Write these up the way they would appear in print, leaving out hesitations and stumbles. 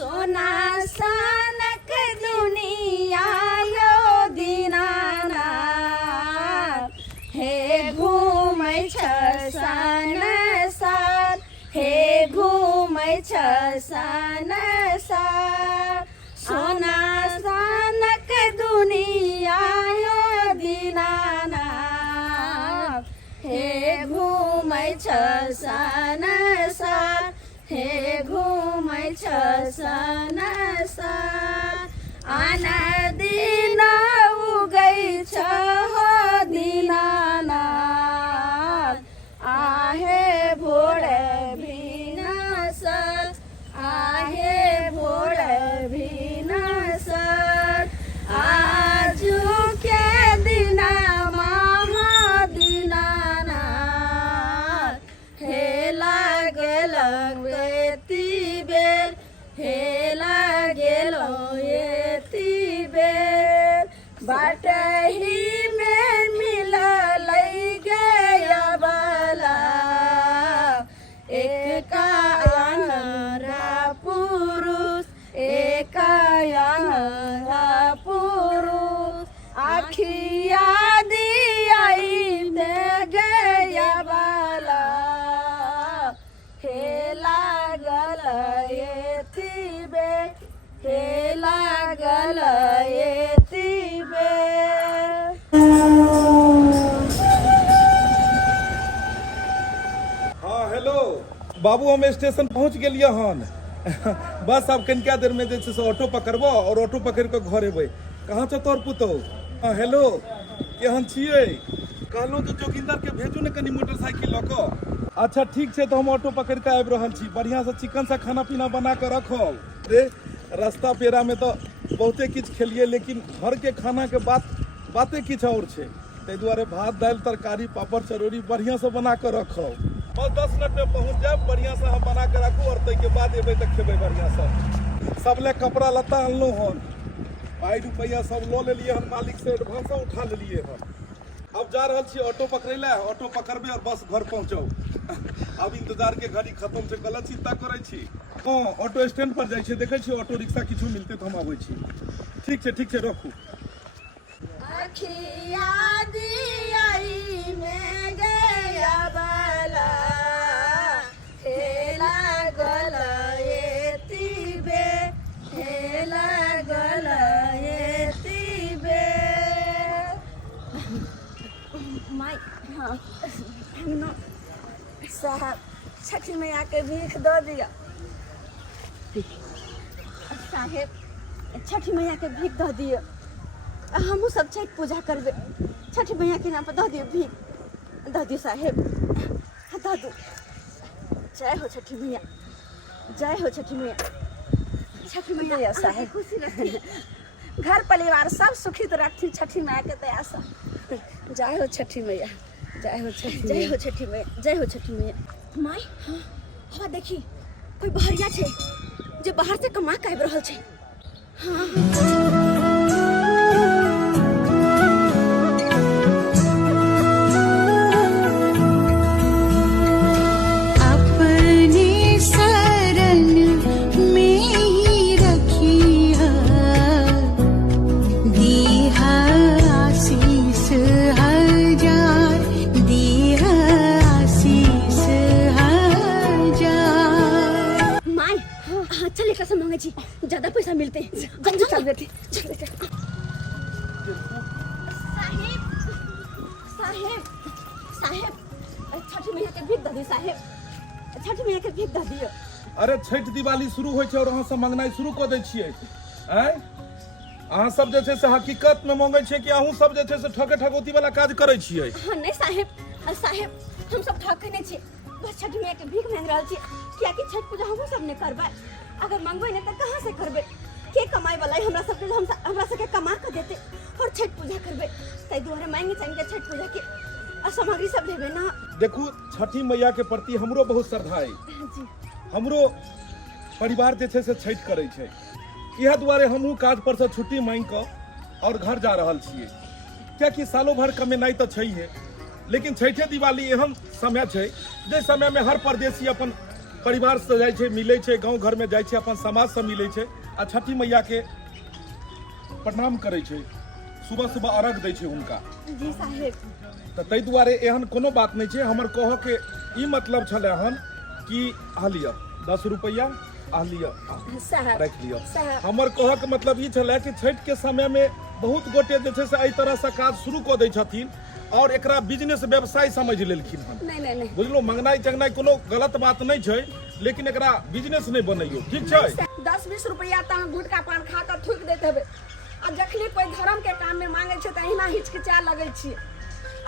सोना सनक दुनिया यो दीनानाथ हे घूमै छ संसार हे घूमै छ संसार सोना सनक दुनिया यो दीनानाथ हे घूमै छ संसार हे घूमै छ संसार आनदिन उगै छ हो दीनानाथ आहे भोर भिनस आहे भोर भिनस आजु के दिन महादीनानाथ हे लागल यति बेर हे लागल यति बेर बाटही में मिललै गया बाला एक आंगरा पुरुष एक आंगरा पुरुष आखिया दियाई दे गया बाला हे लागल यति बेर हे लागल यति बेर हाँ हेलो बाबू हम स्टेशन पहुंच गेलिए हन बस अब कनिका देर में जे छै से ऑटो पकड़बो और ऑटो पकड़ के घर एबै कहाँ छ तोर पुतौ हाँ हेलो केहन छियै कहलहुँ तो जोगिंदर के भेजू ने कनी मोटरसाइकिल लऽ कऽ अच्छा ठीक छै तो हम ऑटो पकड़ के आबि रहल छी बढ़िया से चिकन सा खाना पीना बना के रखब रे रास्ता पेड़ा में तो बहुते किछु खेलिए लेकिन घर के खाना के बाते किछु और छै ताहि दुआरे भात दालि तरकारी पापड़ चरौरी बढ़िया से बना के रखब बस 10 मिनट में पहुंच जाए बढ़िया से हम बना के रखू और ताहि के बाद एबै तक खेबै बढ़िया से सब ले कपड़ा लत्ता अनलहुँ हन पाई रुपैया सब लऽ लेलिए हन मालिक से एडवांस उठा लेलिए हन अब जा रहल छी ऑटो पकड़ै ले ऑटो पकड़बै और बस घर पहुँचब अब इंतजार के घड़ी खत्म छै गलत चिंता करै छी हाँ ऑटो स्टैंड पर जाइ छै देखै छी ऑटो रिक्शा किछु मिलतै तो हम आबै छी ठीक छै रखू अखिया दियाई में गया बाला हे लागल यति बेर हे लागल यति बेर माई हाँ साहब छठी मैया के भीख दऽ दिया साहेब छठी मैया के भीख दऽ दिया हमहूँ सब छठ पूजा करबे छठी मैया के नाम पर दऽ दियो भीख दऽ दियो साहेब दऽ दो जय हो छठी मैया जय हो छठी मैया साहेब खुशी रखी घर परिवार सब सुखित रखी छठी मैया के दया से जय हो छठी मैया जय हो छठी मैया जय हो छठी मैया माई हाँ देखी कोई बहरिया छे जो बाहर से कमा के आबि रहल छे हाँ ज्यादा पैसा मिलते जल्दी चल बेटी साहेब छठी मैया के भीख दऽ दी साहेब छठी मैया के भीख दऽ दियो अरे छठ दिवाली शुरू होइ छै और अहाँ सब मंगनाइ शुरू कऽ दै छियै अहाँ सब जे छै से हकीकत में मांगै छियै कि अहूँ सब जे छै से ठके ठगौती वाला काज करै छियै नहीं साहेब हम सब ठकै नहीं छियै बस छठी मैया के भीख मांग रहल छियै कियाकि छठ पूजा हमहूँ सब ने करबै अगर मंगबै नहीं तो कहाँ से करबे के कमाई वाला हमरा सबके कमा के देते और छठ पूजा करबे ताहि दुआरे मांगे चाहिए छठ पूजा के सामग्री सब लेबे ना देखू छठी मैया के प्रति हमरो बहुत श्रद्धा है जी हमरो परिवार जे छै से छठ करै छै इएह दुआरे हमहूँ काज पर से छुट्टी मांगि कऽ और घर जा रहल छियै कियाकि सालों भर कमेनाइ तऽ छैहे लेकिन छठे दिवाली एहन समय छै जे समय में हर परदेशी अपन परिवार से जाइ छै, मिलै छै, गांव घर में जाइ छै, अपन समाज से मिलै छै आ छठी मैया के प्रणाम करै छै, सुबह सुबह अर्घ दै छै हुनका। जी साहेब। तऽ ताहि दुआरे एहन कोनो बात नहीं छै। हमर कह के ई मतलब छलै हन कि आ लिअ 10 रुपया आ लिअ साहब रख लिअ। साहब हमर कह के मतलब ई छलै कि छठ के समय में बहुत गोटे जे छै से एहि तरह से काज शुरू कऽ दै छथिन और एकरा बिजनेस व्यवसाय समझ लेलखिन हन। नहीं बुझलो, मंगनाई चंगनाई कोनो गलत बात नहीं छै, लेकिन एकरा बिजनेस नहीं बनैयो, ठीक छै। 10-20 रुपया तो अहाँ गुटका पान खा कर थूक देते हेबै आ जखनी कोई धर्म के काम में मांगे छै तऽ अहिना हिचकिचा लगै छियै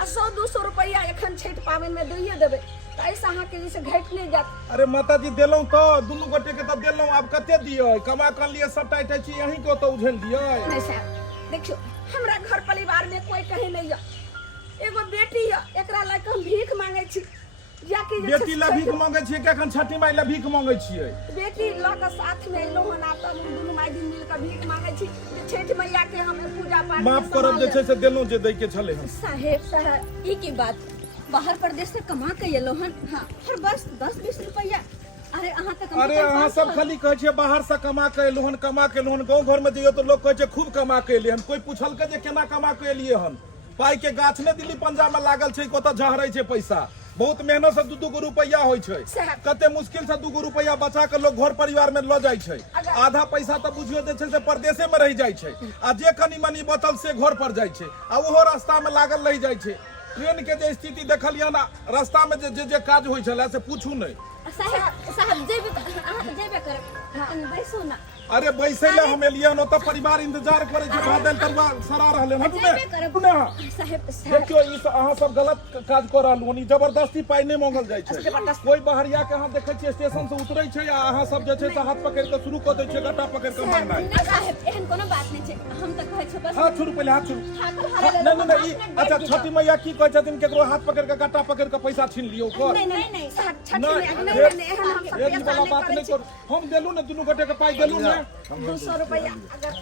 आ 100-200 रुपया एखन छठ पाबनि में दैये देबै तऽ ऐसे अहाँ के जैसे घटि नहीं जात। अरे माता जी देलौं तो दुनू गोटे के तो देलौं, आब कते दियै? कमा कर लिए सबटा इटैची यहीं के तो उझेल दियै। नहीं साहब देखियो, हमरा घर परिवार में कोई कहीं नहीं है, एगो बेटी है, एकरा लग हम भीख मांगे छी। जाके बेटी ला भीख मांगे छियै कि एखन छठी माई ला भीख मांगे छियै? बेटी लऽ के साथ में एलो हन आ तब दुनू माई दिन मिल के भीख मांगे छी कि छठ मैया के हमें पूजा पाठ माफ करब जे छै से देलौं जे दै के छलै हन। साहेब ई की बात, बाहर प्रदेश से कमा के एलो हन, हाँ हर बस 10-20 रुपया। अरे अहाँ तक अरे अहाँ सब खाली कहै छियै बाहर से कमा के एलौ हन, कमा के एलौ हन। गांव घर में जइयो तो लोग कहै छै खूब कमा के एलियै हन। कोई पूछल के जे केना कमा के एलियै हन? पाई के गाछ ने दिल्ली पंजाब में लागल छै, कतऽ झहरै छै पैसा। बहुत मेहनत से 2-2 रुपया होइ छै, कते मुश्किल से 2 रुपया बचा के लोग घर परिवार में ल जाइ छै। आधा पैसा तो बुझियो जे छै से परदेशे में रह जाइ छै आ जे कनी मनी बचल से घर पर जाइ छै आ ओहो रास्ता में लागल रह जाइ छै। ट्रेन के जे स्थिति देखलियै ना, रास्ता में जे काज होइ छलै से पूछू नहीं। साहब जेबे अहाँ तऽ जेबे करब, कनी बैसू ना। अरे बैसे ले हम एलियै हन, ओतऽ परिवार इंतजार करे छै, भादल तरुआ सरा रहले हन। जेबे करब साहब। देखियो ई अहाँ सब गलत काज कर रहल हन। ई जबरदस्ती पाई नहीं मांगल जाइ छै। कोई बहरिया के अहाँ देखै छियै स्टेशन से उतरै छै आ अहाँ सब जे छै से हाथ पकड़ के शुरू कऽ दै छै गट्टा पकड़ के मांगनाइ। साहब एहन कोनो बात नहीं छै, हम तऽ कहै छै बस हाथ छोड़ू, पहले हाथ छोड़ू। नहीं अच्छा छठी मैया की कहै छथिन केकरो हाथ पकड़ के गट्टा पकड़ के पैसा छीन लियो कर? नहीं साहब छठी में नहीं एहन हम सब ये वाला बात नहीं कर। हम देलू ने दुनू गोटे के पाई देलू ने 200 रुपया अगर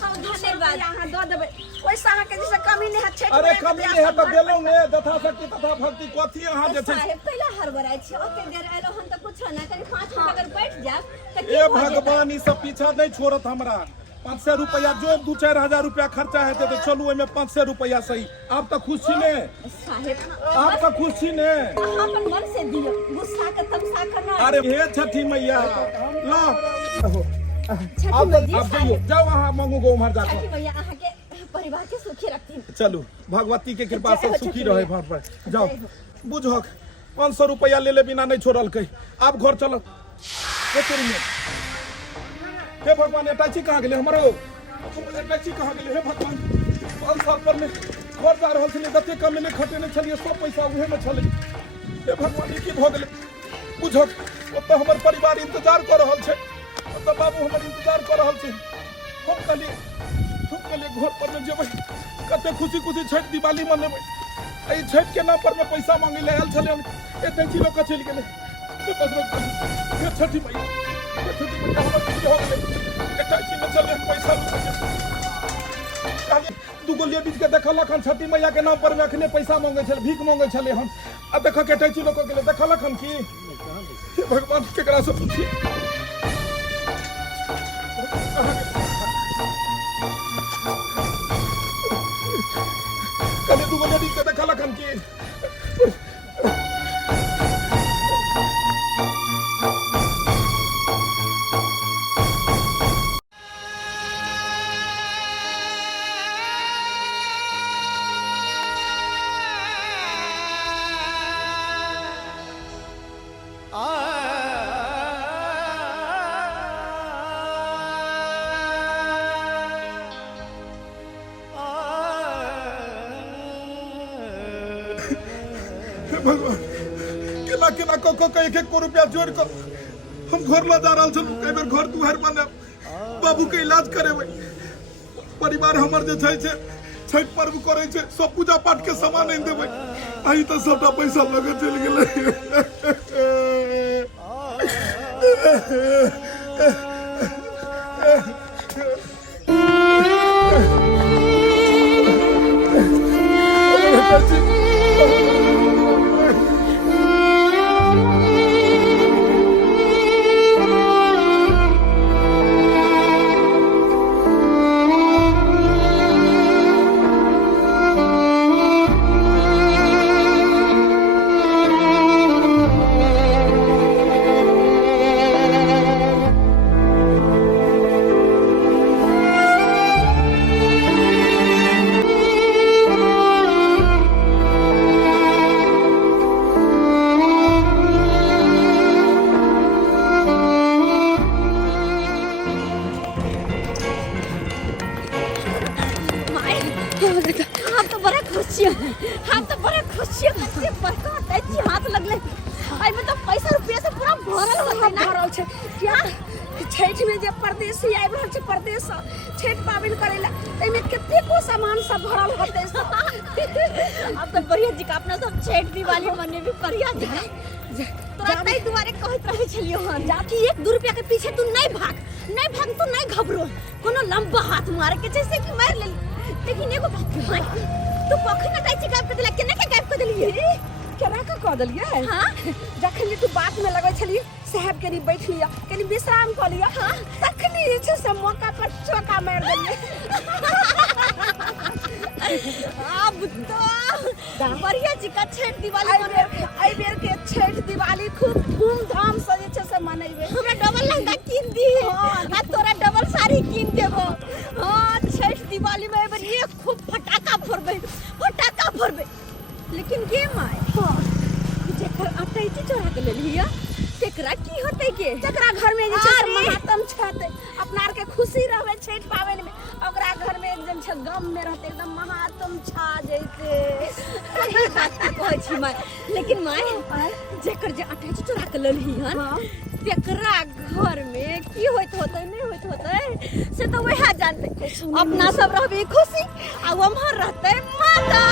धन्यवाद अहाँ दऽ देबै ओइसे अहाँ के जैसे कमी नहीं है। छठ अरे कमी नहीं है तो देलू ने, यथा शक्ति तथा भक्ति। कथी अहाँ जे छै साहब पहला हड़बड़ाय छै, ओते देर एलो हन त कुछ ना करी 5 मिनट अगर बैठ जाब त ए भगवान ई सब पीछा नहीं छोड़त हमरा। 500 रुपया जो 2-4 हजार रुपया खर्चा हेते तो चलू ओइमे 500 रुपया सही। आप तो खुश छी ने साहब? आप तो खुश छी ने? अहाँ अपन मन से दियो, गुस्सा के तमसा के ना। अरे हे छठी मैया लो छठी मैया आप जाइए, जाओ वहाँ मांगू गो उमर जाकर। छठी मैया अहाँ के परिवार के सुखी रखती। चलू भगवती के कृपा से सुखी रहे घर पर। जाओ बुझक 500 रुपया ले ले बिना नहीं छोड़ल कहीं। आप घर चलो। हे भगवान अटैची कहाँ गेले हमरो? अटैची कहाँ गेले? हे भगवान 5 साल पर में घर जा रहल छलियै, जते कमेने खटेने छलियै सब पैसा उहे में छलै। हे भगवान ई की भ गेलै? बुझक ओतऽ हमर परिवार इंतजार कर रहल छै, ओतऽ बाबू हमर इंतजार कर रहल छै। हम कहलियै घर पर में जेबै, कते खुशी खुशी छठ दिवाली मनेबै। एहि छठ के नाम पर में पैसा मांगे ले आयल छलै, अटैची लोग के चलि गेलै। हे छठी मैया हमर की हो गेलै? अटैची में चले पैसा दूगो लेडीज के देखलक हन छठी मैया के नाम पर में अखने पैसा मांगे छलै, भीख मांगे छलै हन। आ देख के अटैची लोग गेलै, देखलक हन की? हे भगवान केकरा से पूछी? कल दूगो लेडीज के देखलक हन की? भगवान केना केना को एक रुपया जोड़ कर हम घर ला जा रहल छलू। कई बेर घर दुआर बने बाबू के इलाज करेबै। परिवार हमर जे छै छठ पर्व करे छै, सब पूजा पाठ के सामान आनि देबै। आई तो सबटा पैसा लगे चल गेलै। छी हम तो बड़े खुशी से बड़का दैची हाथ लगले आई में तो पैसा रुपया से पूरा भरल होते ना भरल छे क्या छठ में जे परदेसी आइ रहल छे परदेश छठ पावन करेला एमे केते को सामान सब भरल होते अब तो बढ़िया जी का अपना सब छठ दिवाली मने भी बढ़िया जी तोरा दुआरे कहत रहे छलियो हम जाकी 1-2 रुपया के पीछे तू नहीं भाग तू नहीं घबरो कोनो लंबा हाथ मार के जैसे कि मार ले लेकिन एगो बात तू कखन न दैची गायब कर देला केना के गायब कर देलिए केना के कह देलिए हां जखन तू बात में लगै छली साहब के नी बैठ लिया कनी विश्राम कर लिया हां तखनी जे छै से मौका पर चौका मार देलिए अब तो बढ़िया जी का छठ दिवाली मने आई बेर के छठ दिवाली खूब धूमधाम से जे छै से मनेबे हमरा डबल लहंगा कीन दी आ तोरा डबल साड़ी कीन देबो हां छठ दिवाली में एबर ये खूब फटाका फोड़बे लेकिन के माय हां जेकर अटै छी चोरा के लेलिया तेकरा की होतै के तेकरा घर में जे छै महात्म छत अपना आर के खुशी रहबे छठ पावन में ओकरा घर में एकदम छ गम में रहते एकदम महात्म छा जैते सही बात कहै छी माय लेकिन माय जेकर जे अटै छी चोरा के लेली हन तेकरा घर में की होइत होतै नहीं होइत होतै से तो वह जानते अपना सब रहबे खुशी आ वमहर रहते माता